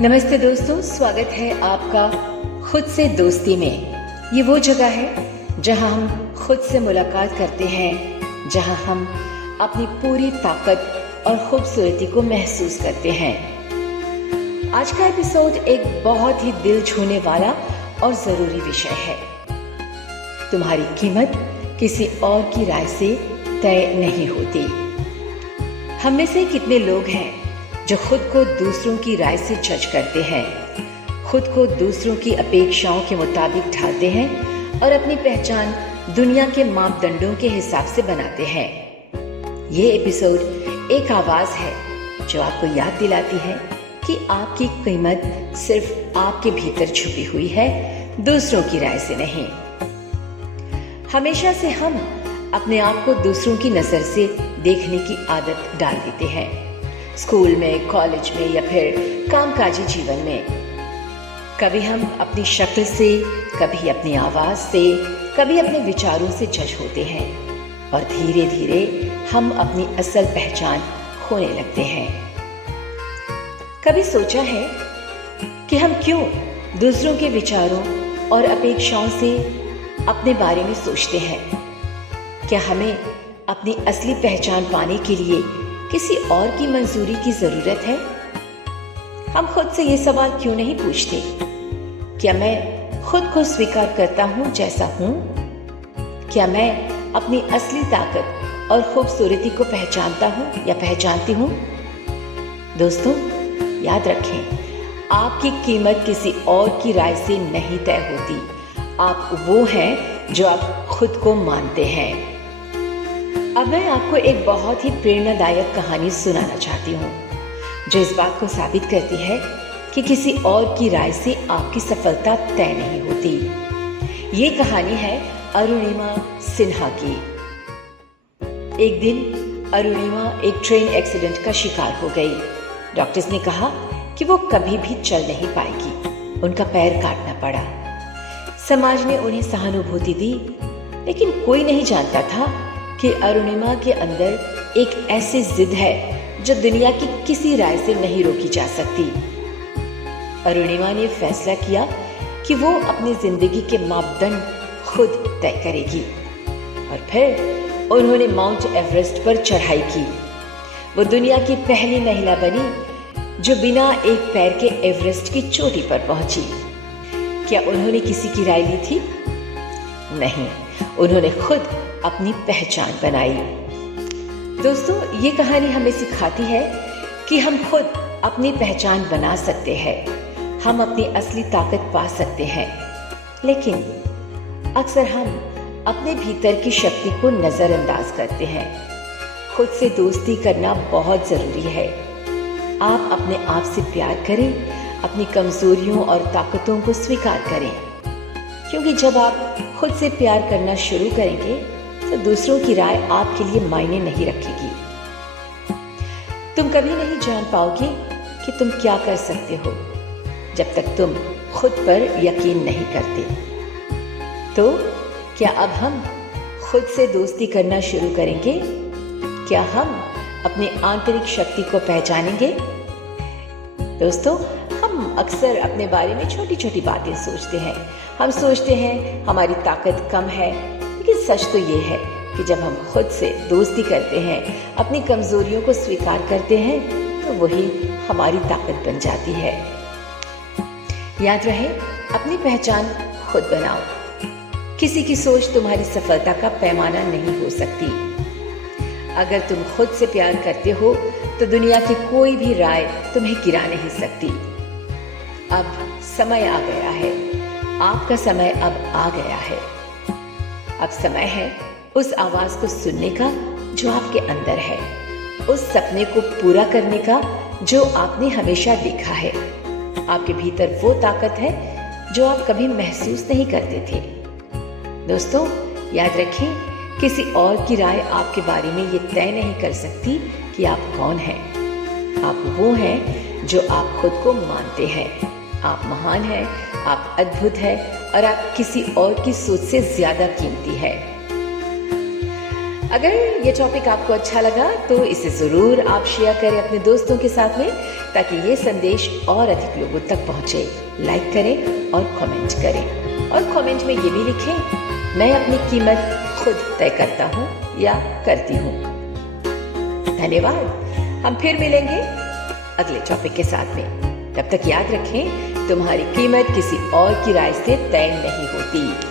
नमस्ते दोस्तों, स्वागत है आपका खुद से दोस्ती में। ये वो जगह है जहां हम खुद से मुलाकात करते हैं, जहां हम अपनी पूरी ताकत और खूबसूरती को महसूस करते हैं। आज का एपिसोड एक बहुत ही दिल छूने वाला और ज़रूरी विषय है। तुम्हारी कीमत किसी और की राय से तय नहीं होती। हम में से कितने लोग हैं जो खुद को दूसरों की राय से जज करते हैं, खुद को दूसरों की अपेक्षाओं के मुताबिक ढालते हैं और अपनी पहचान दुनिया के मापदंडों के हिसाब से बनाते हैं। ये एपिसोड एक आवाज़ है जो आपको याद दिलाती है कि आपकी कीमत सिर्फ आपके भीतर छुपी हुई है, दूसरों की राय से नहीं। हमेशा से हम अपने आप को दूसरों की नज़र से देखने की आदत डाल देते हैं, स्कूल में, कॉलेज में या फिर कामकाजी जीवन में। कभी हम अपनी शक्ल से, कभी अपनी आवाज़ से, कभी अपने विचारों से जज होते हैं और धीरे धीरे हम अपनी असल पहचान खोने लगते हैं। कभी सोचा है कि हम क्यों दूसरों के विचारों और अपेक्षाओं से अपने बारे में सोचते हैं? क्या हमें अपनी असली पहचान पाने के लिए किसी और की मंजूरी की जरूरत है? हम खुद से ये सवाल क्यों नहीं पूछते? क्या मैं खुद को स्वीकार करता हूँ जैसा हूँ? क्या मैं अपनी असली ताकत और खूबसूरती को पहचानता हूँ या पहचानती हूँ? दोस्तों, याद रखें, आपकी कीमत किसी और की राय से नहीं तय होती। आप वो हैं जो आप खुद को मानते हैं। अब मैं आपको एक बहुत ही प्रेरणादायक कहानी सुनाना चाहती हूँ जो इस बात को साबित करती है कि किसी और की राय से आपकी सफलता तय नहीं होती। ये कहानी है अरुणिमा सिन्हा की। एक दिन अरुणिमा एक ट्रेन एक्सीडेंट का शिकार हो गई। डॉक्टर्स ने कहा कि वो कभी भी चल नहीं पाएगी, उनका पैर काटना पड़ा। समाज ने उन्हें सहानुभूति दी, लेकिन कोई नहीं जानता था कि अरुणिमा के अंदर एक ऐसी जिद है जो दुनिया की किसी राय से नहीं रोकी जा सकती। अरुणिमा ने फैसला किया कि वो अपनी जिंदगी के मापदंड खुद तय करेगी और फिर उन्होंने माउंट एवरेस्ट पर चढ़ाई की। वो दुनिया की पहली महिला बनी जो बिना एक पैर के एवरेस्ट की चोटी पर पहुंची। क्या उन्होंने किसी की राय ली थी? नहीं, उन्होंने खुद अपनी पहचान बनाई। दोस्तों, ये कहानी हमें सिखाती है कि हम खुद अपनी पहचान बना सकते हैं, हम अपनी असली ताकत पा सकते हैं। लेकिन अक्सर हम अपने भीतर की शक्ति को नजरअंदाज करते हैं। खुद से दोस्ती करना बहुत जरूरी है। आप अपने आप से प्यार करें, अपनी कमजोरियों और ताकतों को स्वीकार करें, क्योंकि जब आप खुद से प्यार करना शुरू करेंगे तो दूसरों की राय आपके लिए मायने नहीं रखेगी। तुम कभी नहीं जान पाओगे कि तुम क्या कर सकते हो जब तक तुम खुद पर यकीन नहीं करते। तो क्या अब हम खुद से दोस्ती करना शुरू करेंगे? क्या हम अपनी आंतरिक शक्ति को पहचानेंगे? दोस्तों, हम अक्सर अपने बारे में छोटी छोटी बातें सोचते हैं। हम सोचते हैं हमारी ताकत कम है, लेकिन सच तो ये है कि जब हम खुद से दोस्ती करते हैं, अपनी कमजोरियों को स्वीकार करते हैं, तो वही हमारी ताकत बन जाती है। याद रहे, अपनी पहचान खुद बनाओ। किसी की सोच तुम्हारी सफलता का पैमाना नहीं हो सकती। अगर तुम खुद से प्यार करते हो तो दुनिया की कोई भी राय तुम्हें गिरा नहीं सकती। अब समय आ गया है, आपका समय अब आ गया है। अब समय है उस आवाज को सुनने का जो आपके अंदर है, उस सपने को पूरा करने का जो आपने हमेशा देखा है। आपके भीतर वो ताकत है जो आप कभी महसूस नहीं करते थे। दोस्तों, याद रखिए, किसी और की राय आपके बारे में ये तय नहीं कर सकती कि आप कौन हैं। आप वो हैं जो आप खुद को मानते हैं। आप महान हैं, आप अद्भुत हैं और आप किसी और की सोच से ज्यादा कीमती है। अगर ये टॉपिक आपको अच्छा लगा तो इसे ज़रूर आप शेयर करें अपने दोस्तों के साथ में, ताकि ये संदेश और अधिक लोगों तक पहुंचे। लाइक करें और कमेंट करें, और कमेंट में ये भी लिखें, मैं अपनी कीमत खुद तय करता हूँ या करती हूँ। धन्यवाद। हम फिर मिलेंगे अगले टॉपिक के साथ में। तब तक याद रखें, तुम्हारी कीमत किसी और की राय से तय नहीं होती।